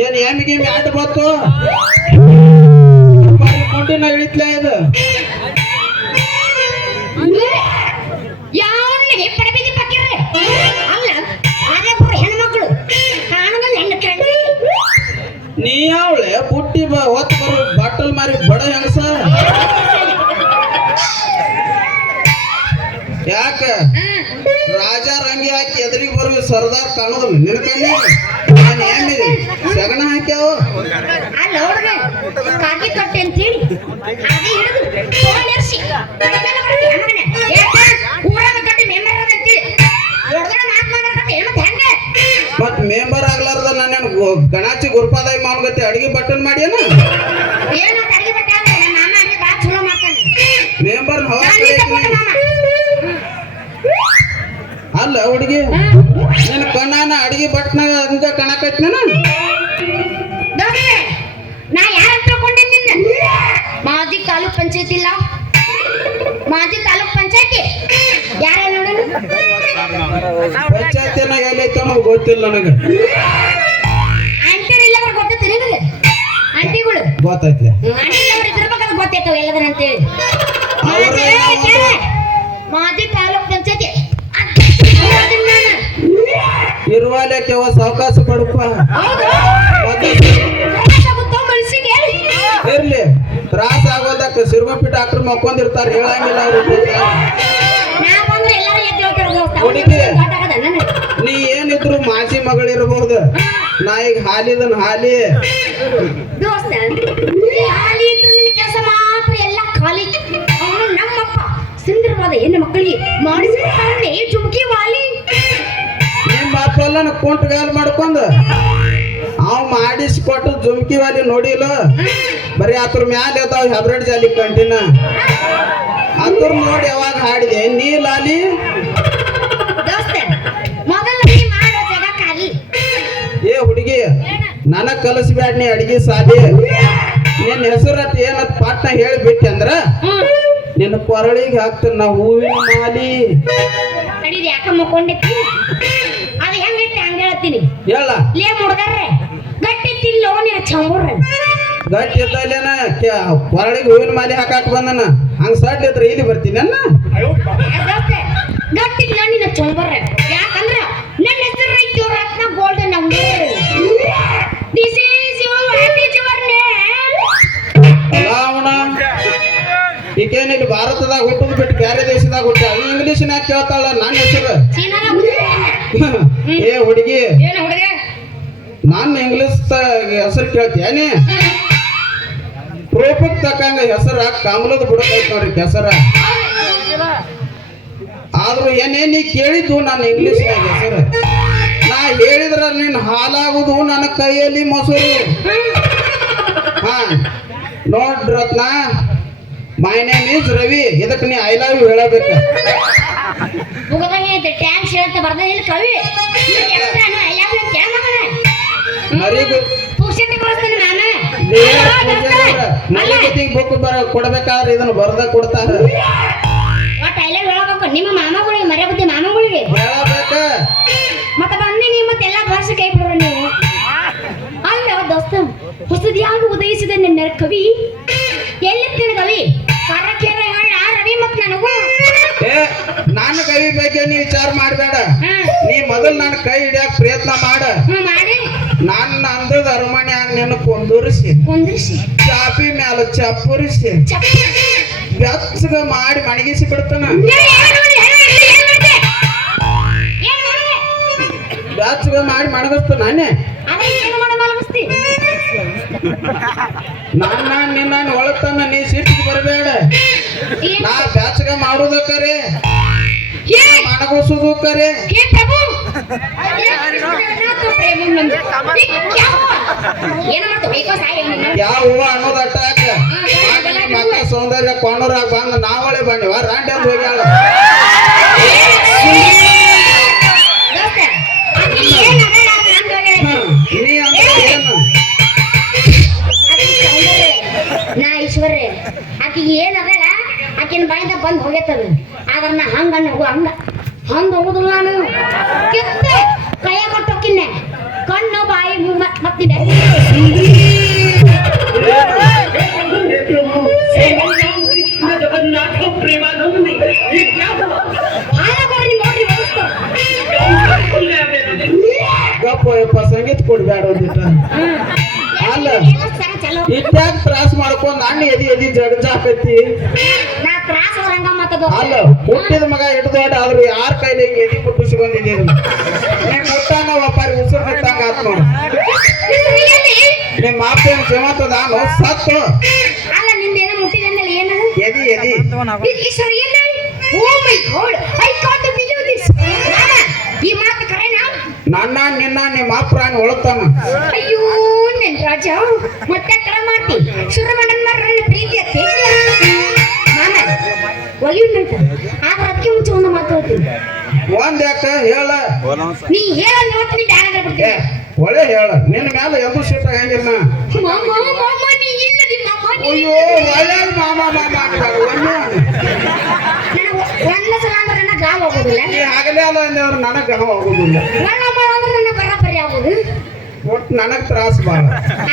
ಏನ್ ಎಮ್ಮಿಗೆ ಮ್ಯಾಟ್ ಬತ್ತು ಮುಂಡಿನ ಇಳಿತ್ಲೇ ಇದು ಯಾವನಿಗೆ ಪಡಬಿದಿ ಪಕ್ಕಿರ್ರೆ ಅಲ್ಲ ಆರ್ಯಪುರ ಹೆಣ್ಮಕ್ಳು ಕಾಣದಲ್ಲಿ ಹೆಣ್ಣು ಕೇಳಿ ನೀ ಅವಳೆ ಬುಟ್ಟಿ ಹೊತ್ತು ಬರು ಬಾಟಲ್ ಮಾರಿ ಬಡ ಹೆಂಗಸ ಯಾಕ ರಾಜ ರಂಗಿ ಹಾಕಿ ಎದುರಿಗೆ ಬರುವ ಸರ್ದಾರ್ ಕಾಣೋದಿಲ್ಲ ನಿನ್ನ ಕಣ್ಣಿ ನಾನು ಏನಿದೆ ಸಗಣ ಹಾಕ್ಯಾವ ಅಲ್ಲ ಹುಡುಗ ಕಾಕಿ ಕಟ್ಟೆ ಅಂತೇಳಿ ಹಾಗೆ ಹಿಡಿದು ತೋಳಿರ್ಸಿ ಊರಾಗ ಕಟ್ಟಿ ಮೆಂಬರ್ ಅಂತೇಳಿ ಮತ್ ಮೆಂಬರ್ ಆಗ್ಲಾರ್ದ ನಾನು ಗಣಾಚಿ ಗುರುಪಾದಾಯಿ ಮಾವನಗತಿ ಅಡಿಗೆ ಬಟ್ಟನ್ ಮಾಡ್ಯಾನ ಏನು ಅಡಿಗೆ ಬಟ್ಟೆ ಅಂದ್ರೆ ನಮ್ಮ ಮಾಮ ಅಡಿಗೆ ಭಾಳ ಚಲೋ ಮಾಡ್ತಾನೆ ಮೆಂಬರ್ ಅಲ್ಲ ಹುಡುಗಿ ನಿನ್ನ ಕಣ್ಣಾನ ಅಡಿಗೆ ಬಟ್ನಾಗ ಹಂಗ ಕಣಕೈತಿ ನಾನು ನಾ ಯಾರು ತಿಳ್ಕೊಂಡಿದ್ದ ಮಾಜಿ ತಾಲೂಕ್ ಪಂಚಾಯತಿ ಇಲ್ಲ ಮಾಜಿ ತಾಲೂಕ್ ಪಂಚಾಯತಿ ಯಾರ ನೋಡೋಣ ಪಂಚಾಯತಿನಾಗ ಎಲ್ಲೈತೆ ಅನ್ನೋದು ಗೊತ್ತಿಲ್ಲ ನನಗೆ ಆಂಟಿರಿಲ್ಲ ಅವ್ರಿಗೆ ಗೊತ್ತೈತಿ ನಿನಗೆ ಆಂಟಿಗಳು ಗೊತ್ತೈತಿ ಆಂಟಿ ಅವ್ರು ಇದ್ರ ಬಗ್ಗೆ ಗೊತ್ತೈತವ ಎಲ್ಲದರ ಅಂತೇಳಿ ಮಾಜಿ ತಾಲೂಕ್ ಪಂಚಾಯತಿ ಇರುವಾಲಕ್ಕೆ ಸಾವಕಾಶ ಪಡಪ್ಪ ಇರ್ಲಿ ತ್ರಾಸ ಆಗೋದಕ್ಕೆ ಸಿರ್ಮಪಿ ಡಾಕ್ಟರ್ ಮಕ್ಕೊಂದಿರ್ತಾರ ಹೇಳಂಗಿಲ್ಲ ಹುಡುಗಿ ನೀ ಏನಿದ್ರು ಮಾಸಿ ಮಗಳಿರ್ಬಹುದು ನಾ ಈಗ ಹಾಲಿದನ್ ಹಾಲಿ ಕೆಲಸ ಮಾತ್ರ ಎಲ್ಲ ಖಾಲಿ ಅವನು ನಮ್ಮಪ್ಪ ಸುಂದರವಾದ ಹೆಣ್ಣು ಮಕ್ಕಳಿಗೆ ಮಾಡಿಸಿರ್ತಾನೆ ಜುಮ್ಕಿ ವಾಲಿ ನಿಮ್ಮ ಅಪ್ಪ ಎಲ್ಲ ಕುಂಟಗಾಲ ಮಾಡ್ಕೊಂಡ್ ಅವ್ ಮಾಡಿಸ್ಕೊಟ್ಟು ಜುಮ್ಕಿ ವಾಲಿ ನೋಡಿಲ್ಲ ಬರೀ ಅದ್ರ ಮ್ಯಾಲ ಅದಾವ ಹೆಬ್ರೆಡ್ ಜಾಲಿ ಕಂಟಿನ ಅದ್ರ ನೋಡಿ ಯಾವಾಗ ಹಾಡಿದೆ ನೀ ಲಾಲಿ ಏ ಹುಡುಗಿ ನನಗ್ ಕಲಿಸ್ಬ್ಯಾಡ ನೀ ಅಡಿಗೆ ಸಾಲಿ ನಿನ್ನ ಹೆಸರತ್ ಏನತ್ ಪಾಟ್ನ ಹೇಳಿಬಿಟ್ಟೆ ಅಂದ್ರ ನಿನ್ನ ಕೊರಳಿಗೆ ಹಾಕ್ತಾನ ನಾ ಹೂವಿನ ಮಾಲಿ ಯಾಕ ಮಕ್ಕೊಂಡೈತಿ ಅದು ಹೆಂಗೈತಿ ಹಂಗ ಹೇಳ್ತೀನಿ ಹೇಳ ಲೇ ಮುಡ್ದಾರ್ರೆ ಗಟ್ಟಿತ್ತಿಲ್ಲೋ ನೀನ ಚಂಬುರ್ರ ಗಟ್ಟಿ ಇದ್ದಲ್ಲೇನ ಕೊರಳಿಗೆ ಹೂವಿನ ಮಾಲಿ ಹಾಕಾಕ ಬಂದನ ಹಂಗ ಸಡ್ ಇದ್ರೆ ಇಲ್ಲಿ ಬರ್ತೀನಿ ಅನ್ನ ಗಟ್ಟಿಲ್ಲ ನೀನ ಚಂಬುರ್ರ ಯಾಕಂದ್ರ ನನ್ನ ಹೆಸರು ರೈತ ರತ್ನ ಗೋಲ್ಡನ್ ಅಂಗಡಿ this is your what is your name ಅವನ ಈಗೇನಿಲ್ಲ ಭಾರತದಾಗ ಹುಟ್ಟುದು ಬಿಟ್ಟು ಬೇರೆ ದೇಶದಾಗ ಹುಟ್ಟ ಇಂಗ್ಲೀಷ್ನಾಗ ಕೇಳ್ತಾಳ ನನ್ನ ಹೆಸರು ಏ ಹುಡುಗಿ ನಾನು ಇಂಗ್ಲೀಷ್ ಹೆಸರು ಕೇಳ್ತೇನೆ ಪ್ರೂಫಕ್ ತಕ್ಕಂಗ ಹೆಸರ ಕಮಲದ ಬುಡಕೈತ್ ನೋಡ್ರಿ ಹೆಸರ ಆದ್ರೂ ಏನೇ ನೀ ಕೇಳಿದ್ದು ನಾನು ಇಂಗ್ಲೀಷ್ನಾಗ ಹೆಸರು ನಾ ಹೇಳಿದ್ರ ನೀನ್ ಹಾಲಾಗುದು ನನ್ನ ಕೈಯಲ್ಲಿ ಮೊಸರು ಹಾ ನೋಡ್ರತ್ನ ಮೈ ನೇಮ್ ಈಸ್ ರವಿ ಇದಕ್ಕೆ ನೀ ಐ ಲವ್ ಯು ಹೇಳಬೇಕ ಟ್ಯಾಂಕ್ಸ್ ಹೇಳ್ತಾ ಬರ್ದ ಇಲ್ಲ ಕವಿ ಬುಕ್ ಕೊಡ್ಬೇಕಾದ್ರೆ ಇದನ್ನ ಬರದ ಕೊಡ್ತಾರ ಹೇಳಬೇಕು ನಿಮ್ಮ ಮಾಮಗಳಿಗೆ ಮರ್ಯ ಬುದ್ಧಿ ಮಾಮಗಳಿಗೆ ಹೇಳಬೇಕ ಮತ್ತೆ ಬಂದಿನಿ ಮತ್ತೆಲ್ಲ ವರ್ಷ ಕೈ ಬಿಡ್ರ ನೀವು ಅಲ್ಲ ದೋಸ್ತ ಹೊಸದ್ಯಾಗ ಉದಯಿಸಿದ ನಿನ್ನ ಕವಿ ಎಲ್ಲಿರ್ತೀನಿ ಕವಿ ಕರಕೇರ ಹೇಳ ರವಿ ಮತ್ ನನಗೂ ನಾನು ಕವಿ ಬಗ್ಗೆ ನೀ ವಿಚಾರ ಮಾಡಬೇಡ ನೀ ಮೊದಲು ನನ್ನ ಕೈ ಹಿಡಿಯಕ್ ಪ್ರಯತ್ನ ಮಾಡ ಮಾಡಿ ನನ್ನ ಅಂದದ ಅರಮನೆ ನಿನ್ನ ಕುಂದುರಿಸಿ ಚಾಪಿ ಮ್ಯಾಲ ಚಪ್ಪುರಿಸಿ ಬೆಚ್ಚಗ ಮಾಡಿ ಮಣಗಿಸಿ ಬಿಡ್ತಾನ ಬೆಚ್ಚಗ ಮಾಡಿ ಮಣಗಿಸ್ತ ನಾನೇ ನಿನ್ನ ಒಳತನ ನೀ ಸಿಟ್ಟಿಗೆ ಬರಬೇಡ ನಾ ಬೆಚ್ಚಗ ಮಾಡುದ ಕರೆ ಮಣಗಿಸುದು ಕರೆ ಯಾವ ಹೂವ ಅನ್ನೋದು ಅಟ್ಟಾಕ ಮಕ್ಕ ಸೌಂದರ್ಯ ಕೊಂಡೂರಾಗ ಬಂದ ನಾವಳೆ ಬಂದಿವ ರಾಂಡಿ ಅಂತ ಹೋಗ್ಯಾಳ ನಾ ಈಶ್ವರ್ಯ ಆಕಿಗೆ ಏನದಲ್ಲ ಆಕಿನ ಬಾಯಿಂದ ಬಂದ್ ಹೋಗೈತದ ಆದ್ರ ನಾ ಹಂಗ ಹಂಗ ಹಂಗ ಹೋಗುದಿಲ್ಲ ನಾನು ಕೈಯ ಕೊಟ್ಟೋಕಿನ್ನೆ ಕಣ್ಣು ಬಾಯಿ ಮತ್ತಿದೆ ಕೊಡಪ್ಪ ಸಂಗೀತ ಕೊಡ್ಬೇಡ ಒಂದಿಟ ಅಲ್ಲ ಚಲೋ ಇಟ್ಯಾಕ್ ತ್ರಾಸ ಮಾಡ್ಕೊಂಡ್ ನಾನು ಎದಿ ಜಗಜಾಕತಿ ನಾ ತ್ರಾಸ ರಂಗ ಮತ್ತದು ಅಲ್ಲ ಹುಟ್ಟಿದ ಮಗ ಹಿಡ್ದು ಆದ್ರೂ ಯಾರ ಕೈಲಿ ಹಿಂಗ್ ಎದಿ ಮುಟ್ಟಿಸಿ ಬಂದಿದ್ದೀನಿ ನೀ ಮುಟ್ಟಾನ ಒಪ್ಪಾರಿ ಉಸಿರು ನಿಂತಂಗ ಆತ್ ನೋಡು ನಿಮ್ಮ ಮಾಪೇನ್ ಜೀವಂತದಾನು ಸತ್ತು ಅಲ್ಲ ನಿಂದೇನೋ ಮುಟ್ಟಿದೆ ಅಂದಲ್ಲ ಏನು ಎದಿ ಸರಿ ಎಲ್ಲ oh my God I can't believe this ಈ ಮಾತು ಕರೆನಾ ನಿನ್ನ ನಿಮ್ಮ ಅಪ್ರಾಣಿ ಒಳತಾನ ಅಯ್ಯೋ ನನ್ ರಾಜ ಮತ್ತೆ ಕರ ಮಾಡ್ತಿ ಸುರಮಣ್ಣನ್ ಮಾರನ್ನ ಪ್ರೀತಿ ಅತ್ತೆ ಮಾಮ ಒಲಿಯುಂಟಂತ ಆದ್ರೆ ಅದಕ್ಕೆ ಮುಂಚೆ ಒಂದು ಮಾತು ಹೇಳ್ತೀನಿ ಒಂದ್ ಯಾಕ ಹೇಳ ನೀ ಹೇಳ ನೋಡ್ತೀನಿ ಬ್ಯಾಡ ಬಿಡ್ತೀನಿ ಒಳ್ಳೆ ಹೇಳ ನಿನ್ನ ಮ್ಯಾಲ ಎಂಬು ಸೀಟ ಹೆಂಗಿಲ್ಲ ಮಾಮ ಮಾಮ ನೀ ಇಲ್ಲ ನಿಮ್ಮ ಮಾಮ ಅಯ್ಯೋ ಒಳ್ಳೆ ಮಾಮ ಅಂದಾಗ ಒಮ್ಮೆ ನನಗೆ ಒಂದ ಸಲ ಅಂದ್ರೆ ನನ್ನ ಗಾವ ಹೋಗೋದಿಲ್ಲ ನೀ ಆಗಲೇ ಅಲ್ಲ ಅಂದವ್ರು ನನಗ್ ಗಹ ಹೋಗುದಿಲ್ಲ ನನ್ನ ಅಂದ್ರೆ ನನ್ನ ಬರಾಬರಿ ಆಗೋದು ಒಟ್ಟು ನನಗ್ ತ್ರಾಸ ಬಾಳ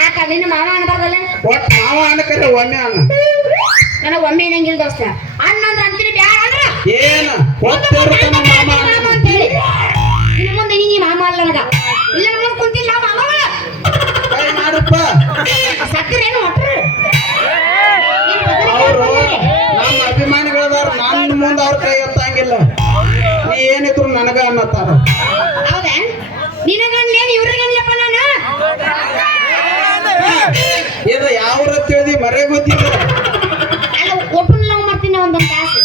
ಆಕ ನಿನ್ನ ಮಾಮ ಅನ್ಬಾರ್ದಲ್ಲ ಒಟ್ಟು ಮಾವ ಅನ್ಕರೆ ಒಮ್ಮೆ ಅನ್ನ ನನಗೆ ಒಮ್ಮೆ ಏನಂಗಿಲ್ಲ ದೋಸ್ತ ಅಣ್ಣ ಅಂದ್ರೆ ಅಂತೀನಿ ಬ್ಯಾಡ ಅಂದ್ರ ಏನ ಒತ್ತಿರ್ತಾನ ಮಾಮ ಮಾಮ ಅಂತ ಹೇಳಿ ಇನ್ನು ಮುಂದೆ ನೀ ಮಾಮ ಅಲ್ಲ ನನಗ ಇಲ್ಲ ನಮ್ಮ ಕುಂತಿಲ್ಲ ಮಾಮಗಳ ಕೈ ಮಾಡಪ್ಪ ಸಕ್ಕರೇನು ಹೊಟ್ರು ಅವರು ನಮ್ಮ ಅಭಿಮಾನಿಗಳದಾರ ನನ್ನ ಮುಂದೆ ಅವ್ರ ಕೈ ಎತ್ತಂಗಿಲ್ಲ ನೀ ಏನಿದ್ರು ನನಗ ಅನ್ನತ್ತಾರ ಹೌದಾ ನಿನಗನ್ಲೇನು ಇವ್ರಿಗನ್ಲಪ್ಪ ನಾನು ಇದು ಯಾವ ತಿಳಿದಿ ಮರೆ ಗೊತ್ತಿಲ್ಲ ಅಲ್ಲ ಒಬ್ಬನ ನಾವು ಮಾಡ್ತೀನಿ ಒಂದೊಂದು ತಾಸು